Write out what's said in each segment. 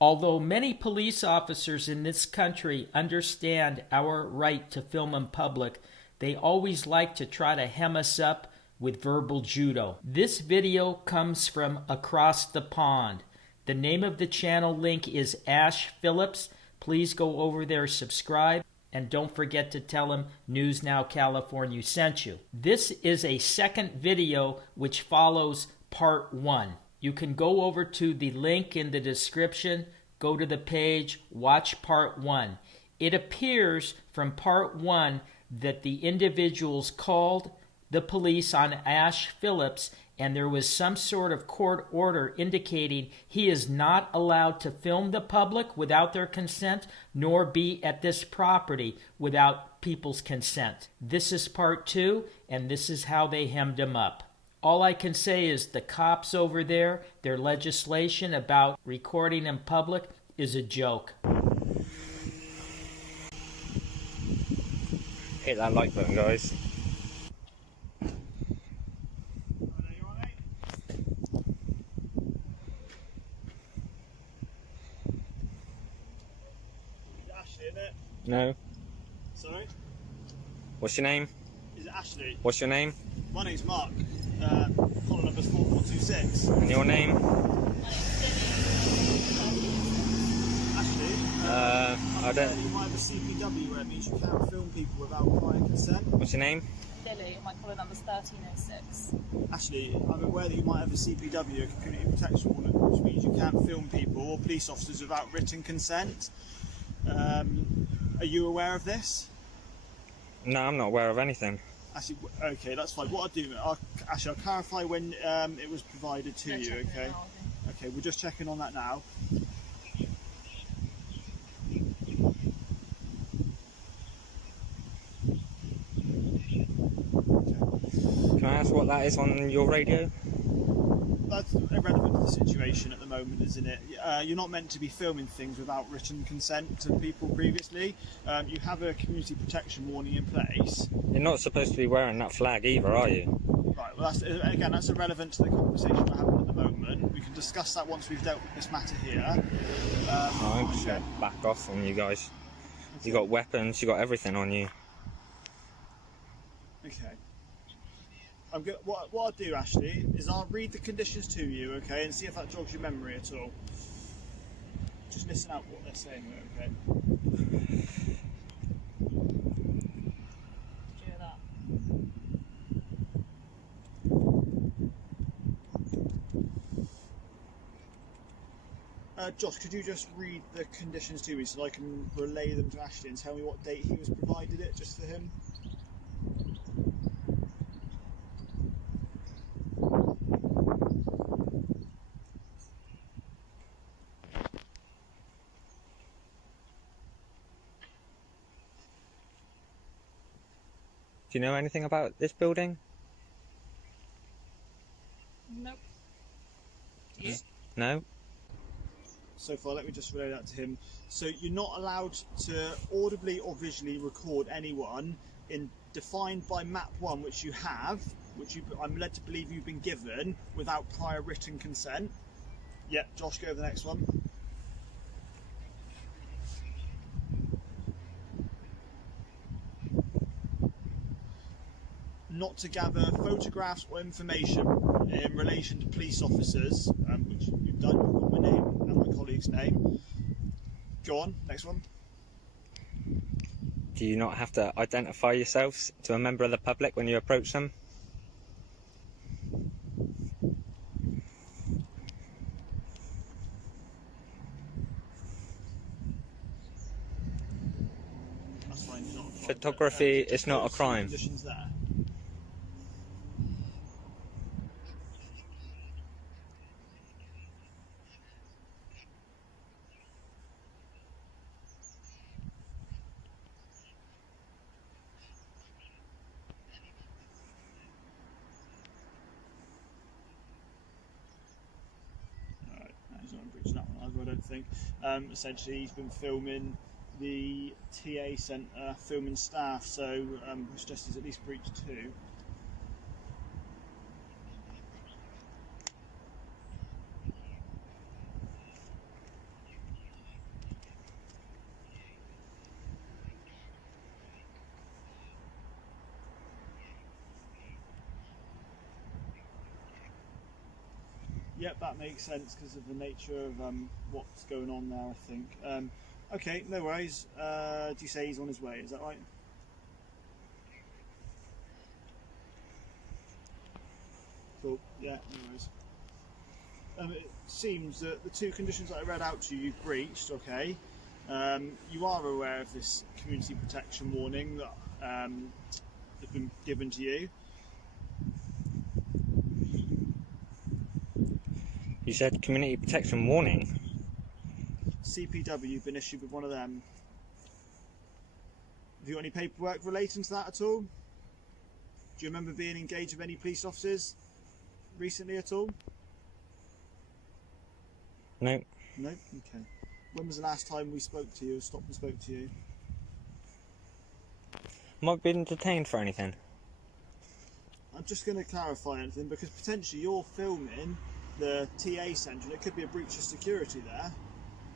Although many police officers in this country understand our right to film in public, they always like to try to hem us up with verbal judo. This video comes from across the pond. The name of the channel link is Ash Phillips. Please go over there, subscribe, and don't forget to tell him News Now California sent you. This is a second video which follows part 1. You can go over to the link in the description, go to the page, watch part 1. It appears from part 1 that the individuals called the police on Ash Phillips, and there was some sort of court order indicating he is not allowed to film the public without their consent, nor be at this property without people's consent. This is part 2, and this is how they hemmed him up. All I can say is the cops over there, their legislation about recording in public is a joke. Hit that like button, guys. Ashley, isn't it? No. Sorry? What's your name? Is it Ashley? What's your name? My name's Mark. Caller number's 4426. And your name? Ashley? I don't. You might have a CPW where it means you can't film people without prior consent. What's your name? Lily, my caller number's 1306. Ashley, I'm aware that you might have a CPW, a community protection warrant, which means you can't film people or police officers without written consent. Are you aware of this? No, I'm not aware of anything. Actually, okay, that's fine. What I'll do, I'll clarify when it was provided to you, okay? Okay, we're just checking on that now. Can I ask what that is on your radio? That's irrelevant to the situation at the moment, isn't it? You're not meant to be filming things without written consent to people previously. You have a community protection warning in place. You're not supposed to be wearing that flag either, are you? Right, well, that's irrelevant to the conversation we're having at the moment. We can discuss that once we've dealt with this matter here. I'm just going to back off on you guys. You got weapons, you got everything on you. Okay. What I'll do, Ashley, is I'll read the conditions to you, okay, and see if that jogs your memory at all. Just listen out what they're saying, okay? Did you hear that? Josh, could you just read the conditions to me so I can relay them to Ashley and tell me what date he was provided it, just for him? Do you know anything about this building? Nope. Do you? No? So far, let me just relay that to him. So you're not allowed to audibly or visually record anyone defined by map 1, which you have, I'm led to believe you've been given without prior written consent. Yep, Josh, go to the next one. Not to gather photographs or information in relation to police officers, which you've done. You've got my name and my colleague's name. Go on, next one. Do you not have to identify yourselves to a member of the public when you approach them? That's fine. Not a crime. Photography is not a crime. Conditions there. He's not breaching that one either, I don't think. Essentially, he's been filming the TA centre, filming staff, so which just is at least breach 2. Yep, that makes sense because of the nature of what's going on there, I think. Okay, no worries. Do you say he's on his way? Is that right? Cool. Yeah, no worries. It seems that the two conditions that I read out to you, you've breached. Okay. You are aware of this community protection warning that has been given to you. You said community protection warning. CPW been issued with one of them. Have you got any paperwork relating to that at all? Do you remember being engaged with any police officers recently at all? No. No? Okay. When was the last time we spoke to you, or stopped and spoke to you? Am I being detained for anything? I'm just going to clarify anything because potentially you're filming the TA centre and it could be a breach of security there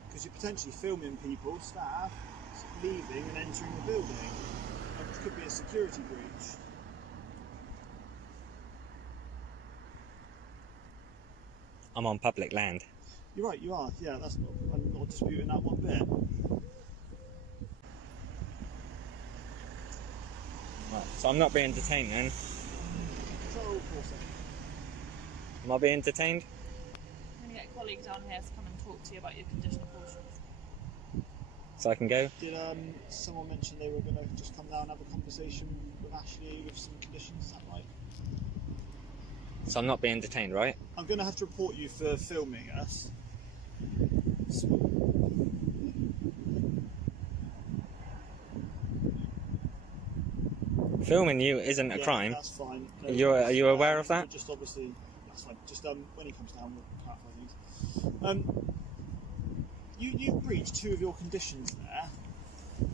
because you're potentially filming people, staff, leaving and entering the building, which could be a security breach. I'm on public land. You're right, you are. Yeah, that's not. I'm not disputing that one bit. Right. So I'm not being detained then. Control for a second. Am I being detained? I'm going to get a colleague down here to come and talk to you about your conditional cautions. So I can go? Did someone mention they were going to just come down and have a conversation with Ashley with some conditions? Is that right? So I'm not being detained, right? I'm going to have to report you for filming us. Filming you isn't a crime. That's fine. No, Are you aware of that? Just obviously, that's fine. Just when he comes down, we'll clarify things. You've breached two of your conditions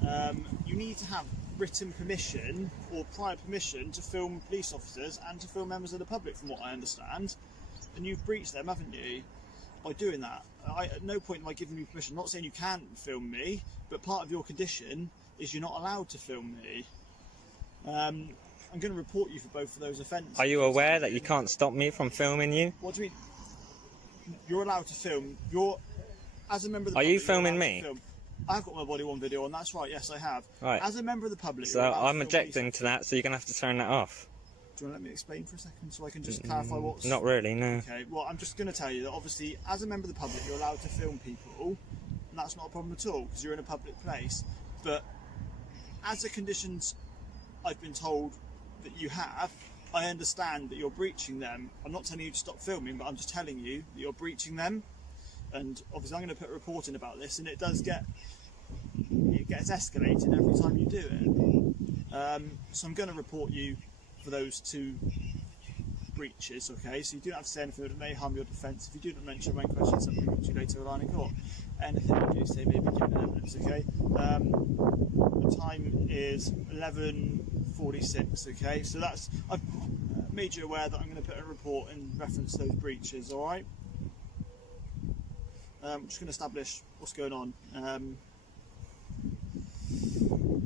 there. You need to have written permission or prior permission to film police officers and to film members of the public, from what I understand. And you've breached them, haven't you? By doing that. At no point am I giving you permission. I'm not saying you can't film me, but part of your condition is you're not allowed to film me. I'm going to report you for both of those offences. Are you aware that you can't stop me from filming you? What do you mean? You're allowed to film. As a member of the Are public, you filming allowed to me? film. I've got my body on video, and that's right. Yes, I have. Right. As a member of the public, So you're allowed I'm to film objecting to that, so you're going to have to turn that off. Do you want to let me explain for a second so I can just clarify what's... Not really, no. Okay, well, I'm just going to tell you that obviously, as a member of the public, you're allowed to film people, and that's not a problem at all, because you're in a public place. But as the conditions I've been told that you have, I understand that you're breaching them. I'm not telling you to stop filming, but I'm just telling you that you're breaching them. And obviously I'm going to put a report in about this, and it gets escalated every time you do it. So I'm going to report you for those two breaches, okay? So you do not have to say anything that may harm your defence. If you do not mention when questions something which you later rely in court. Anything you do say may be given evidence, okay? The time is 11:46, okay? So I've made you aware that I'm going to put a report in reference to those breaches, alright? I'm just going to establish what's going on.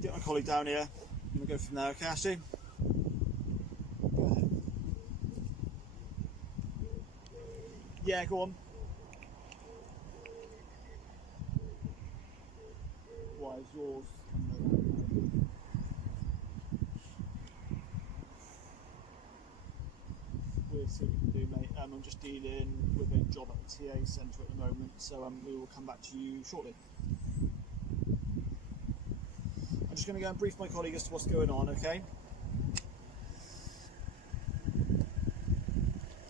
Get my colleague down here, and we'll go from there, okay, Ashley? Go ahead. Yeah, go on. Why is yours? We'll see what we can do, mate. I'm just dealing with a job at the TA centre at the moment, so we will come back to you shortly. I'm just going to go and brief my colleague as to what's going on, okay?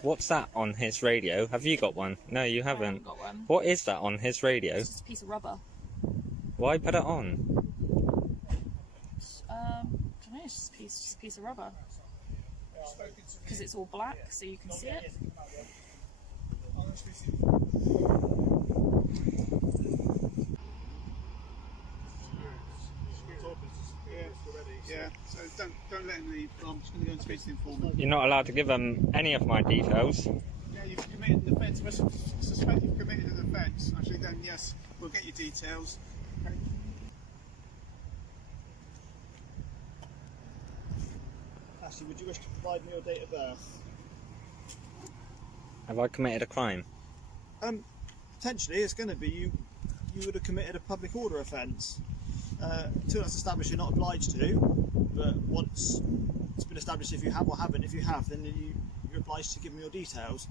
What's that on his radio? Have you got one? No, you haven't. I haven't got one. What is that on his radio? It's just a piece of rubber. Why put it on? I don't know, it's just a piece of rubber. Because it's all black, so you can see it. Yeah, so don't let him leave. I'm just going to go and speak to the informant. You're not allowed to give them any of my details. Yeah, you've committed an offence. If I suspect you've committed an offence, actually, then yes, we'll get your details. Okay. Ashley, would you wish to provide me your date of birth? Have I committed a crime? Potentially, it's going to be you would have committed a public order offence. Until that's established, you're not obliged to, but once it's been established if you have or haven't, if you have, then you're obliged to give me your details.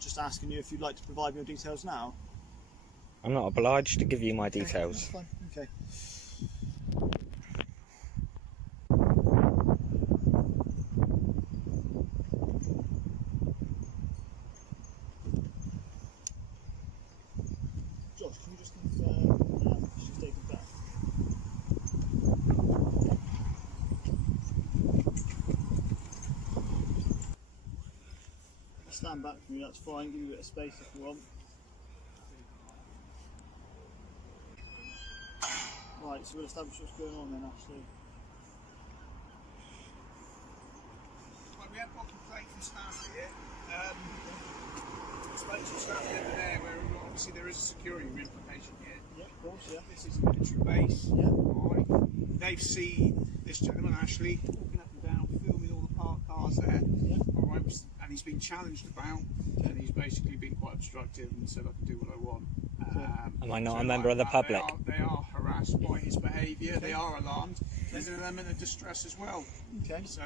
Just asking you if you'd like to provide me your details now. I'm not obliged to give you my details. That's fine. Okay. Josh, can you just confirm she's date of birth? Stand back from you, that's fine. Give you a bit of space if you want. Right, so we'll establish what's going on then, Ashley. Well, we have got complaint from staff here. I spoke to staff the other day where obviously there is a security implication here. Yeah, of course, yeah. This is a military base. Yeah. Right. They've seen this gentleman, Ashley, walking up and down, filming all the parked cars there. Yeah. All right. And he's been challenged about, and he's basically been quite obstructive and said I can do what I want. Am I not a member of the public? They are harassed by his behaviour. They are alarmed. There's an element of distress as well. Okay. So,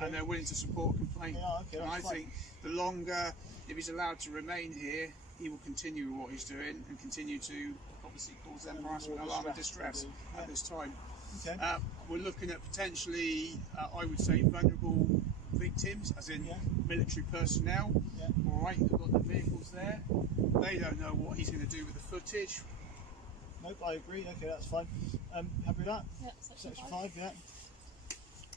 and they're willing to support a complaint. They are, okay, And I that's fine. think the longer, if he's allowed to remain here, he will continue what he's doing and continue to obviously cause them harassment, alarm and distress Yeah. at this time. Okay. We're looking at potentially, I would say, vulnerable victims, as in military personnel. Yeah. All right, they've got the vehicles there. They don't know what he's going to do with the footage. Nope, I agree. Okay, that's fine. Happy with that? Yeah, section Section 5. 5, yeah.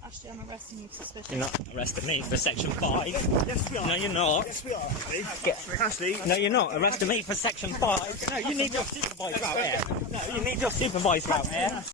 Ashley, I'm arresting you for suspicion. You're not arresting me for section 5. Yes, we are. No, you're not. Yes, we are, Ashley. No, you're not arresting me for section 5. No, you need your supervisor out here. No, you need your supervisor out here.